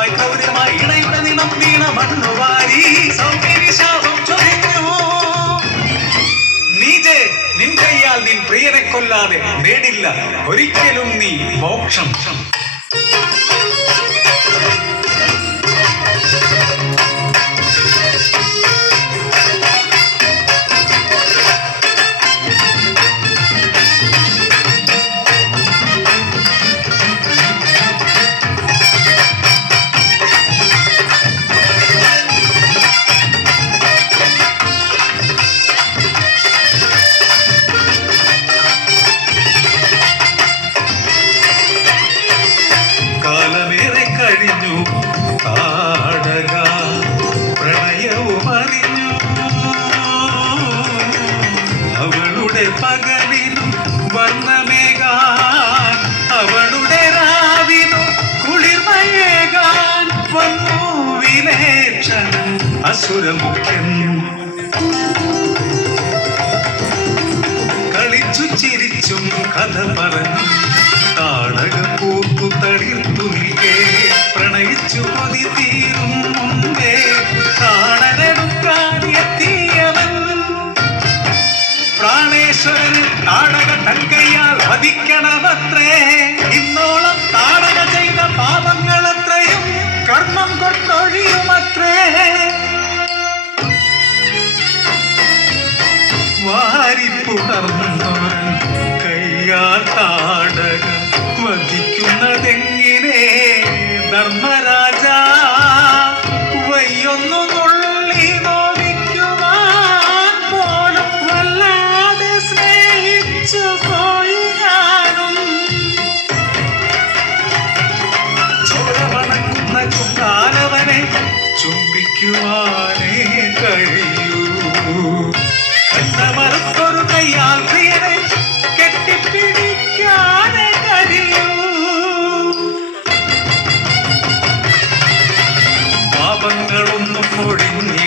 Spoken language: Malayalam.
ഇണയുടെ നിണം വീണ മണ്ണുവാരി സൗന്ദര്യശാപം ചൊരിഞ്ഞു. നീജെ, നിൻ കയ്യാൽ നിൻ പ്രിയനെ കൊല്ലാതെ നേടില്ല ഒരിക്കലും നീ മോക്ഷം. കാലമേറെ കഴിഞ്ഞു താടക പ്രണയവും അറിഞ്ഞു. അവളുടെ പകലിനും വർണ്ണമേകാൻ അവളുടെ രാവിനും കുളിർമയേകാൻ വന്നു വിലേക്ഷണം അസുരമുഖ്യൻ. കളിച്ചു ചിരിച്ചും കഥ പറഞ്ഞു താടകം പൂത്തു തളിർത്തു നിൽക്കേ പ്രണയിച്ചു കൊതി തീരും മുമ്പേ താടനെടുക്കാൻ എത്തിയവൻ പ്രാണേശ്വരൻ. താടക തങ്കയാൽ വധിക്കണമത്രേ. ഇന്നോളം താടക ചെയ്ത പാപങ്ങളത്രയും കർമ്മം കൊണ്ടൊഴിയുമത്രേ. വാരിപ്പുണർന്നവൻ കയ്യാൽ താടക വധിക്കുന്നതെങ്ങനെ ധർമ്മരാജ? വയ്യൊന്നു നുള്ളി നോവിക്കുവാൻ പോലും വല്ലാതെ സ്നേഹിച്ചു പോയി ഞാനും. ചോരമണക്കുന്ന ചുണ്ടാനവനെ ചുംബിക്കുവാനേ കഴിയൂ. മറുത്തൊരു കയ്യാൽ പ്രിയനെ കെട്ടിപ്പിടിക്കാനേ കഴിയൂ. പാപങ്ങളൊന്നും ഒഴിഞ്ഞ